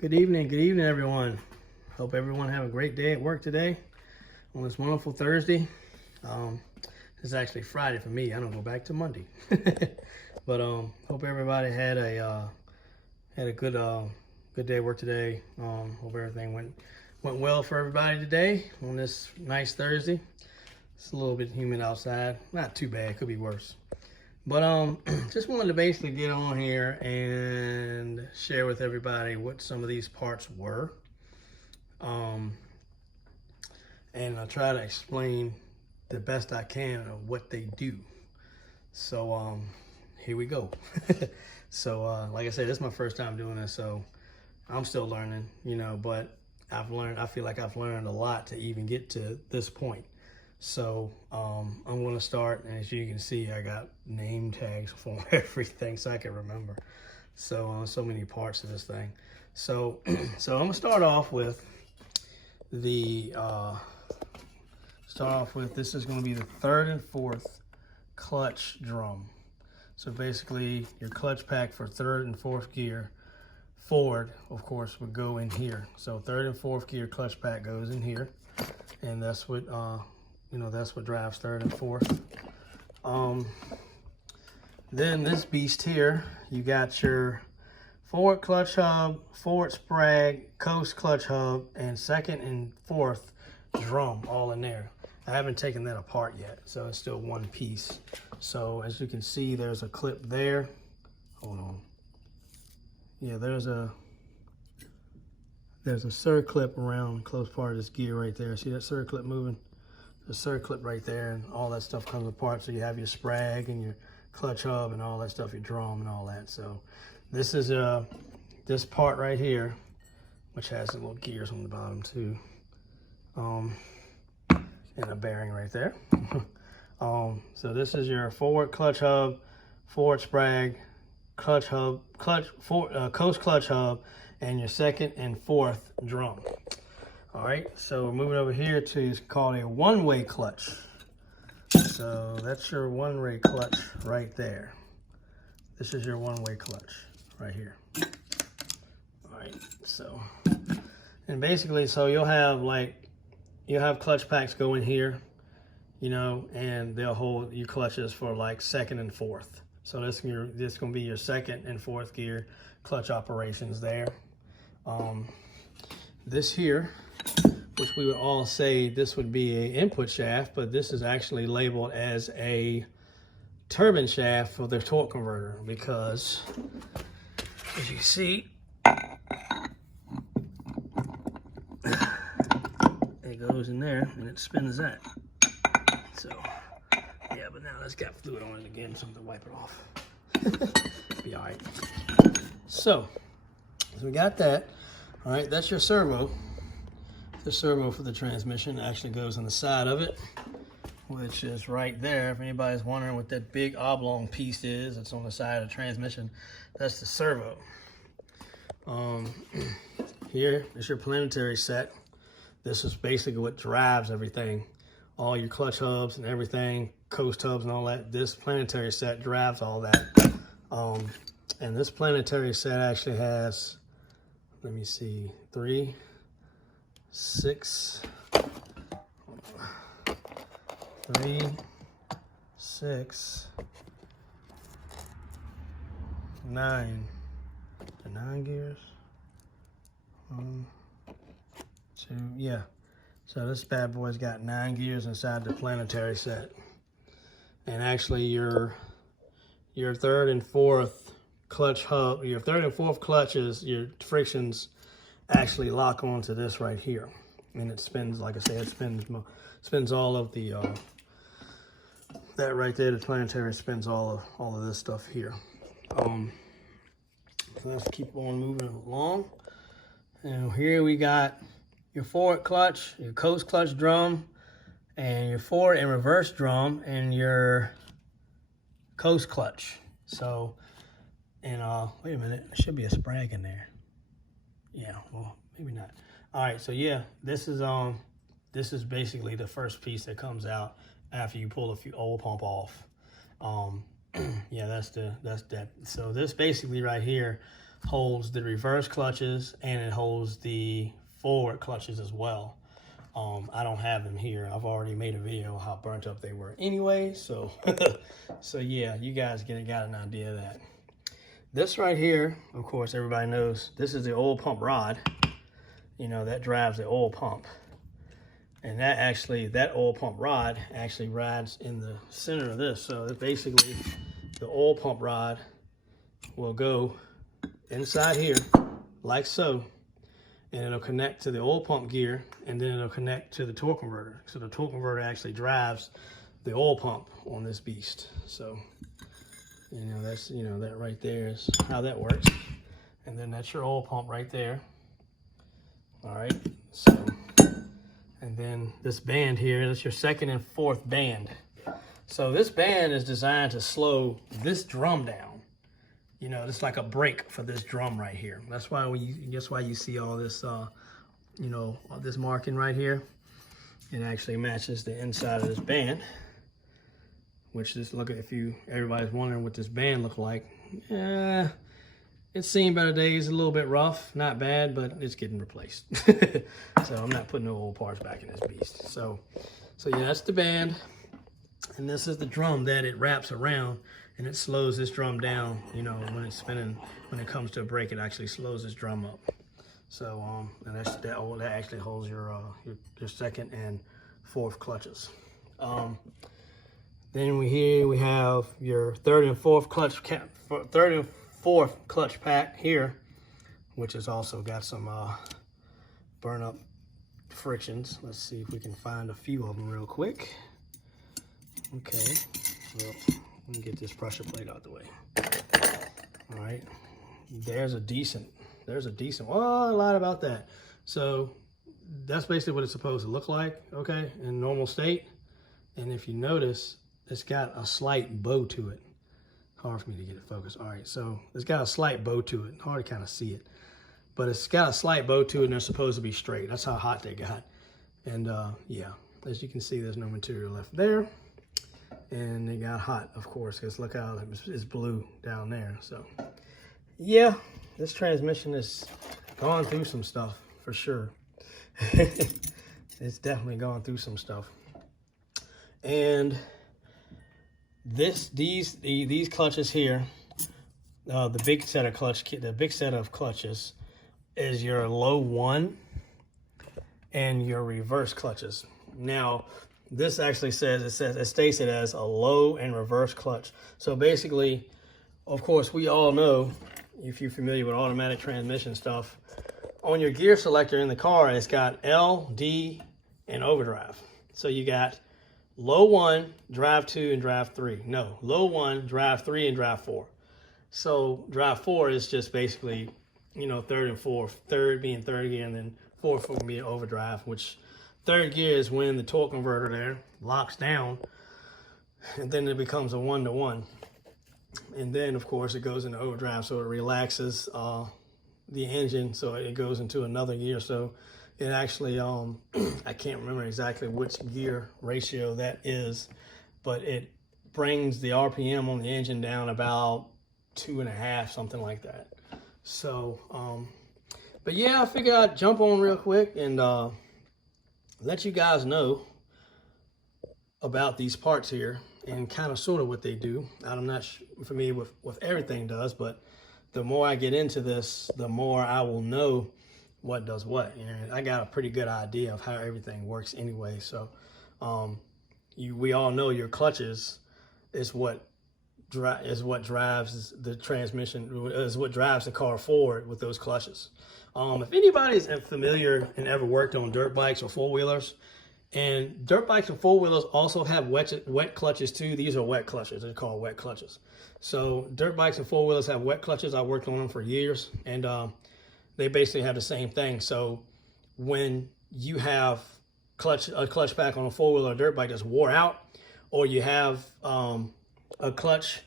Good evening, everyone. Hope everyone have a great day at work today on this wonderful Thursday. This is actually Friday for me. I don't go back to Monday, but hope everybody had a good day at work today. Hope everything went well for everybody today on this nice Thursday. It's a little bit humid outside, not too bad. Could be worse. But just wanted to basically get on here and share with everybody what some of these parts were. And I'll try to explain the best I can of what they do. So here we go. So like I said, this is my first time doing this, so I'm still learning, but I feel like I've learned a lot to even get to this point. So I'm going to start, and as you can see, I got name tags for everything so I can remember. So so many parts of this thing. So so I'm going to start off with this is going to be the third and fourth clutch drum. So basically your clutch pack for third and fourth gear forward, of course, would go in here. So third and fourth gear clutch pack goes in here, and that's what that's what drives third and fourth. Then this beast here, you got your forward clutch hub, forward sprag, coast clutch hub, and second and fourth drum all in there. I haven't taken that apart yet, so it's still one piece. So as you can see, there's a clip there. Hold on. Yeah, there's a circlip around close part of this gear right there. See that circlip moving? The circlip right there, and all that stuff comes apart. So you have your sprag and your clutch hub and all that stuff, your drum and all that. So this is this part right here, which has the little gears on the bottom too, and a bearing right there. So this is your forward clutch hub, forward sprag, clutch hub, coast clutch hub, and your second and fourth drum. All right, so we're moving over here to is called a one-way clutch. So that's your one-way clutch right there. This is your one-way clutch right here. All right, so, and basically, so you'll have clutch packs go in here, and they'll hold your clutches for like second and fourth. So this is gonna be your second and fourth gear clutch operations there. This here, which we would all say this would be an input shaft, but this is actually labeled as a turbine shaft for the torque converter, because as you can see, it goes in there and it spins that. So yeah, but now it's got fluid on it again, so I'm gonna wipe it off. Be all right. So we got that. All right, that's your servo. The servo for the transmission actually goes on the side of it, which is right there. If anybody's wondering what that big oblong piece is, it's on the side of the transmission. That's the servo. Here is your planetary set. This is basically what drives everything. All your clutch hubs and everything, coast hubs and all that. This planetary set drives all that. And this planetary set actually has, let me see, 3, 6, 3, 6, 9, 9 gears. 1, 2, yeah. So this bad boy's got 9 gears inside the planetary set. And actually your third and fourth clutch hub, your third and fourth clutches, your frictions actually lock onto this right here, and it spins, like I said, it spins all of the that right there. The planetary spins all of this stuff here. So let's keep on moving along. And here we got your forward clutch, your coast clutch drum, and your forward and reverse drum, and your coast clutch. So, and wait a minute, there should be a sprag in there. Yeah, well, maybe not. All right, so yeah, this is basically the first piece that comes out after you pull the oil pump off. Yeah, that's that. So this basically right here holds the reverse clutches and it holds the forward clutches as well. I don't have them here. I've already made a video of how burnt up they were anyway. So, so yeah, you guys got an idea of that. This right here, of course, everybody knows this is the oil pump rod. You know, that drives the oil pump. And that oil pump rod actually rides in the center of this. So it's basically the oil pump rod will go inside here like so. And it'll connect to the oil pump gear, and then it'll connect to the torque converter. So the torque converter actually drives the oil pump on this beast. So, you know, that's, you know, that right there is how that works. And then that's your oil pump right there. All right, so, and then this band here, that's your second and fourth band. So this band is designed to slow this drum down. You know, it's like a brake for this drum right here. That's why you see all this, you know, all this marking right here. It actually matches the inside of this band, which just look at, everybody's wondering what this band look like. It's seen better days, a little bit rough, not bad, but it's getting replaced. So I'm not putting no old parts back in this beast. So yeah, that's the band. And this is the drum that it wraps around, and it slows this drum down. You know, when it's spinning, when it comes to a brake, it actually slows this drum up. So, and that actually holds your second and fourth clutches. Then we have your third and fourth clutch pack here, which has also got some burn up frictions. Let's see if we can find a few of them real quick. Okay, well, let me get this pressure plate out the way. All right, there's a decent, oh, I lied about that. So that's basically what it's supposed to look like, okay, in normal state. And if you notice, it's got a slight bow to it. Hard for me to get it focused. All right, so it's got a slight bow to it. Hard to kind of see it, but it's got a slight bow to it, and they're supposed to be straight. That's how hot they got. And yeah, as you can see, there's no material left there. And they got hot, of course, because look how it's blue down there. So yeah, this transmission has gone through some stuff for sure. It's definitely gone through some stuff. And these clutches here, the big set of clutches is your low one and your reverse clutches. Now, this actually it states it as a low and reverse clutch. So basically, of course, we all know, if you're familiar with automatic transmission stuff, on your gear selector in the car, it's got L, D, and overdrive. So you got low 1, drive 2, and drive 3. No, low 1, drive 3, and drive 4. So drive 4 is just basically, you know, third and fourth. Third being third gear, and then fourth will be overdrive, which third gear is when the torque converter there locks down, and then it becomes a 1-to-1. And then, of course, it goes into overdrive, so it relaxes the engine, so it goes into another gear. So it actually, I can't remember exactly which gear ratio that is, but it brings the RPM on the engine down about 2.5, something like that. So, but yeah, I figured I'd jump on real quick and let you guys know about these parts here and kind of sort of what they do. I'm not familiar with everything does, but the more I get into this, the more I will know what does what. And I got a pretty good idea of how everything works anyway. So we all know your clutches is what drives the transmission, is what drives the car forward with those clutches. If anybody's familiar and ever worked on dirt bikes or four-wheelers, and dirt bikes and four-wheelers also have wet clutches too. These are wet clutches. They're called wet clutches. So dirt bikes and four-wheelers have wet clutches. I worked on them for years, and they basically have the same thing. So when you have a clutch pack on a four-wheeler or dirt bike that's wore out, or you have a clutch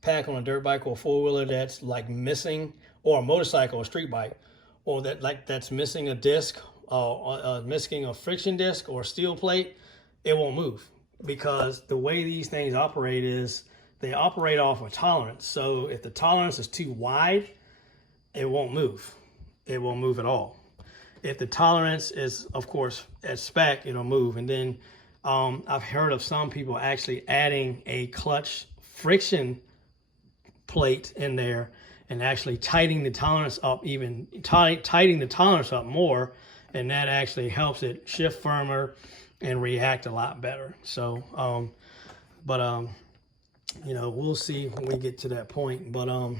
pack on a dirt bike or four-wheeler that's like missing, or a motorcycle or street bike, or that's missing a disc, missing a friction disc or steel plate, it won't move, because the way these things operate is they operate off of tolerance. So if the tolerance is too wide it won't move. It won't move at all. If the tolerance is, of course, at spec, it'll move. And then I've heard of some people actually adding a clutch friction plate in there and actually tightening the tolerance up, even tightening the tolerance up more, and that actually helps it shift firmer and react a lot better. So, you know, we'll see when we get to that point. But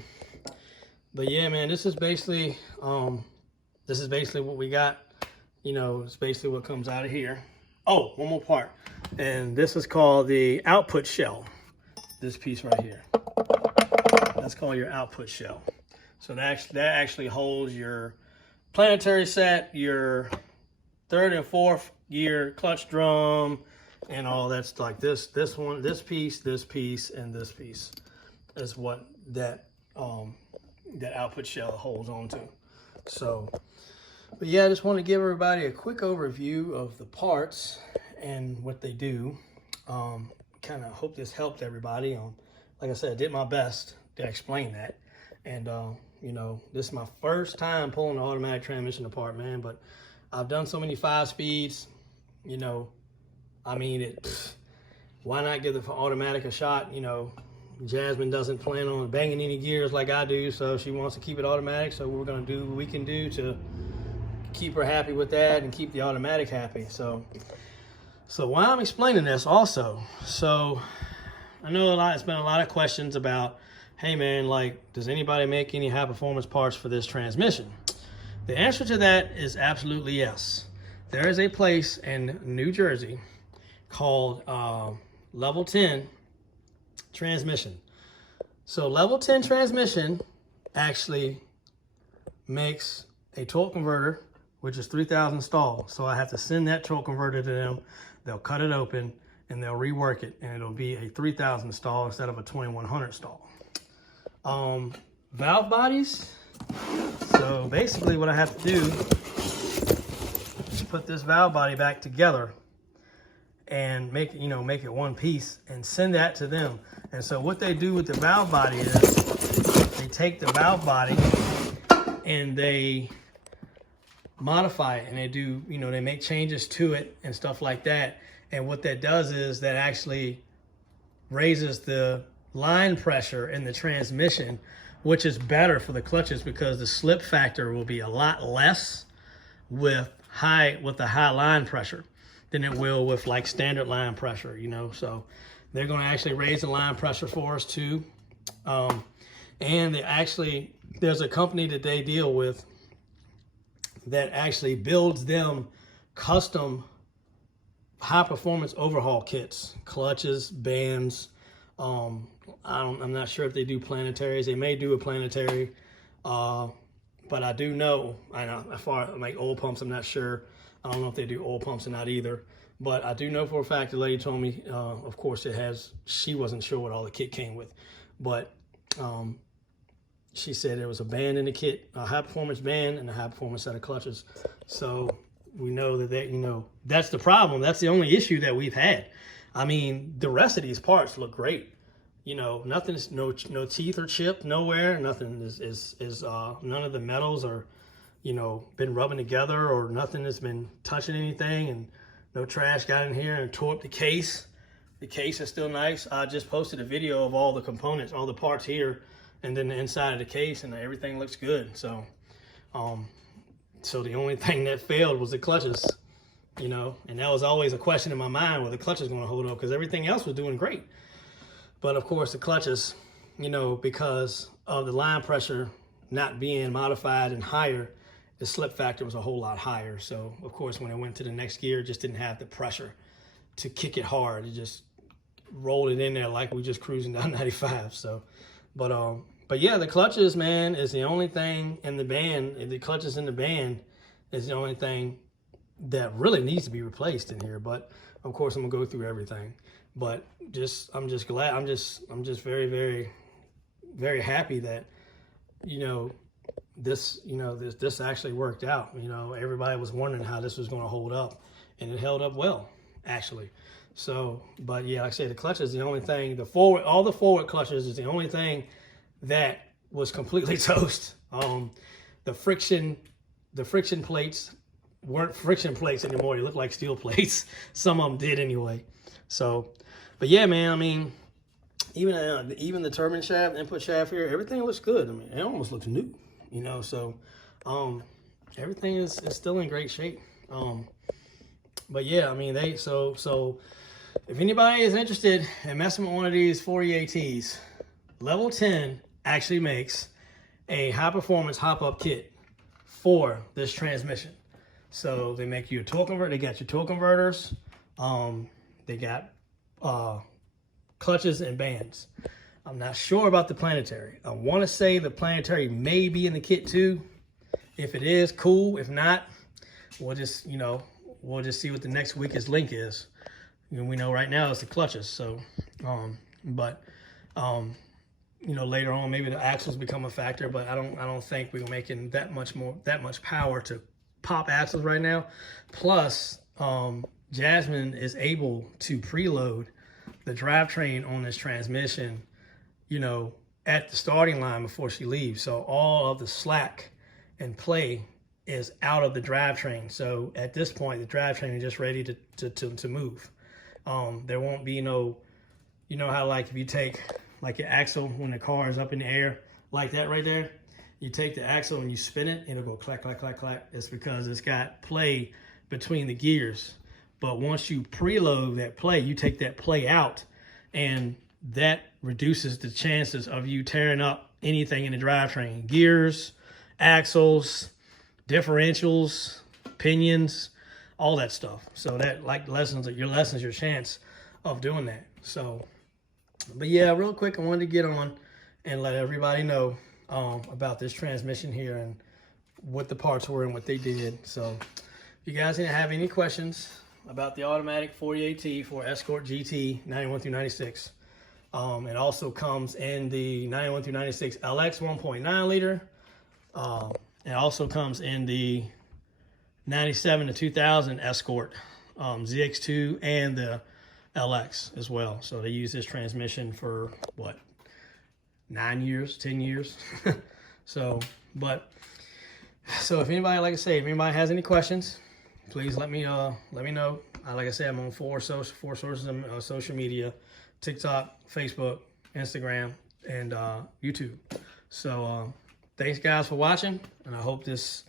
yeah, man, this is basically what we got. You know, it's basically what comes out of here. Oh, one more part, and this is called the output shell. This piece right here. That's called your output shell. So that actually holds your planetary set, your 3rd and 4th gear clutch drum, and all that's like this one, this piece, and this piece is what that output shell holds on to. So, but yeah, I just want to give everybody a quick overview of the parts and what they do. Kind of hope this helped everybody. Like I said, I did my best to explain that. And you know, this is my first time pulling the automatic transmission apart, man, but I've done so many 5-speeds, you know. I mean, why not give the automatic a shot? You know, Jasmine doesn't plan on banging any gears like I do, so she wants to keep it automatic. So we're going to do what we can do to keep her happy with that and keep the automatic happy. So while I'm explaining this also, so I know it's been a lot of questions about, hey man, like, does anybody make any high performance parts for this transmission? The answer to that is absolutely yes. There is a place in New Jersey called Level 10 Transmission. So Level 10 Transmission actually makes a torque converter, which is 3,000 stall. So I have to send that torque converter to them. They'll cut it open and they'll rework it, and it'll be a 3,000 stall instead of a 2,100 stall. Valve bodies. So basically what I have to do is put this valve body back together and make it one piece and send that to them. And so what they do with the valve body is they take the valve body and they modify it, and they do, they make changes to it and stuff like that. And what that does is that actually raises the line pressure in the transmission, which is better for the clutches because the slip factor will be a lot less with the high line pressure than it will with like standard line pressure, So they're going to actually raise the line pressure for us too. And there's a company that they deal with that actually builds them custom high performance overhaul kits, clutches, bands. I'm not sure if they do planetaries. They may do a planetary, but I do know, as far as like oil pumps, I'm not sure. I don't know if they do oil pumps or not either, but I do know for a fact, the lady told me, of course she wasn't sure what all the kit came with, but she said there was a band in the kit, a high performance band and a high performance set of clutches. So we know that that's the problem. That's the only issue that we've had. I mean, the rest of these parts look great. Nothing is, no teeth are chipped nowhere. Nothing is none of the metals are, been rubbing together, or nothing has been touching anything, and no trash got in here and tore up the case. The case is still nice. I just posted a video of all the components, all the parts here, and then the inside of the case, and everything looks good. So, so the only thing that failed was the clutches, and that was always a question in my mind, whether the clutch is going to hold up, because everything else was doing great. But of course the clutches, because of the line pressure not being modified and higher, the slip factor was a whole lot higher. So of course, when it went to the next gear, it just didn't have the pressure to kick it hard. It just rolled it in there like we just cruising down 95. So, but yeah, the clutches, man, is the only thing in the band. The clutches in the band is the only thing that really needs to be replaced in here. But of course, I'm gonna go through everything. But I'm just glad. I'm just very, very, very happy that this actually worked out. Everybody was wondering how this was going to hold up, and it held up well, actually. So, but yeah, like I say, the clutch is the only thing. All the forward clutches is the only thing that was completely toast. The friction plates weren't friction plates anymore. They look like steel plates. Some of them did anyway. So, but yeah, man, I mean, even the turbine shaft, input shaft here, everything looks good. I mean, it almost looks new, you know. So, everything is still in great shape. But yeah, I mean, so if anybody is interested in messing with one of these 4EATs, Level 10 actually makes a high performance hop up kit for this transmission. So they make you a torque converter. They got your torque converters. They got clutches and bands. I'm not sure about the planetary. I want to say the planetary may be in the kit too. If it is, cool. If not, we'll just, you know, we'll just see what the next weakest link is. You know, we know right now it's the clutches. So, you know, later on maybe the axles become a factor, but I don't think we're making that much power to pop axles right now. Plus, Jasmine is able to preload the drivetrain on this transmission, you know, at the starting line before she leaves. So all of the slack and play is out of the drivetrain. So at this point, the drivetrain is just ready to move. There won't be no, you know how like if you take like your axle when the car is up in the air like that right there, you take the axle and you spin it, it'll go clack, clack, clack, clack. It's because it's got play between the gears. But once you preload that play, you take that play out, and that reduces the chances of you tearing up anything in the drivetrain. Gears, axles, differentials, pinions, all that stuff. So that like lessens your chance of doing that. So, but yeah, real quick, I wanted to get on and let everybody know about this transmission here and what the parts were and what they did. So if you guys didn't have any questions about the automatic 4EAT for Escort GT 91 through 96, it also comes in the 91 through 96 LX 1.9 liter. It also comes in the 97 to 2000 Escort ZX2 and the LX as well. So they use this transmission for what, 9 years, 10 years. So if anybody, like I say, if anybody has any questions, please let me know. Like I said, I'm on four sources of social media: TikTok, Facebook, Instagram, and YouTube. So thanks guys for watching, and I hope this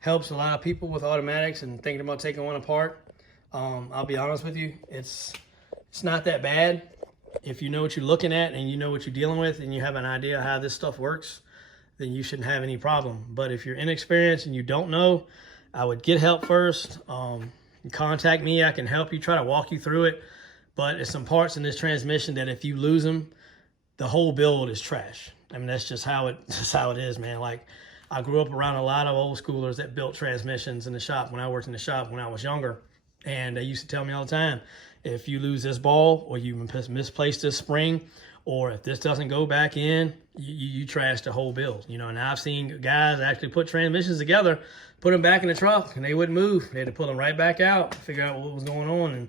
helps a lot of people with automatics and thinking about taking one apart. I'll be honest with you, it's not that bad. If you know what you're looking at and you know what you're dealing with and you have an idea how this stuff works, then you shouldn't have any problem. But if you're inexperienced and you don't know, I would get help first. Contact me, I can help you, try to walk you through it. But there's some parts in this transmission that if you lose them, the whole build is trash. I mean, that's just how it is, man. Like, I grew up around a lot of old schoolers that built transmissions in the shop when I worked in the shop when I was younger. And they used to tell me all the time, if you lose this ball or you misplace this spring, or if this doesn't go back in, you trash the whole build. You know, and I've seen guys actually put transmissions together, put them back in the truck, and they wouldn't move. They had to pull them right back out, figure out what was going on, and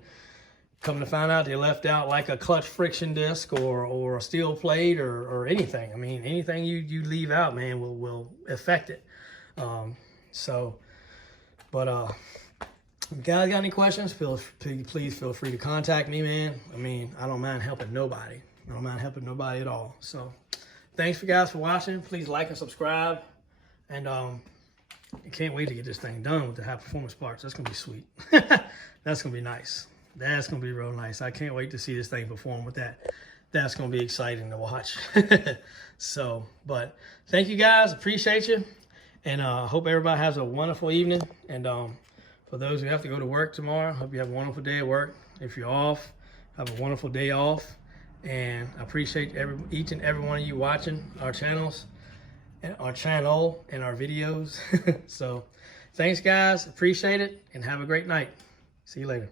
come to find out they left out like a clutch friction disc or a steel plate or anything. I mean, anything you leave out, man, will affect it. If you guys got any questions, please feel free to contact me, man. I mean, I don't mind helping nobody. I don't mind helping nobody at all. So thanks for guys for watching. Please like and subscribe. And I can't wait to get this thing done with the high performance parts. That's gonna be sweet. That's gonna be nice. That's gonna be real nice. I can't wait to see this thing perform with that. That's gonna be exciting to watch. So, but thank you guys, appreciate you. And hope everybody has a wonderful evening. And for those who have to go to work tomorrow, hope you have a wonderful day at work. If you're off, have a wonderful day off. And I appreciate each and every one of you watching our channels and our channel and our videos. So thanks guys, appreciate it, and have a great night. See you later.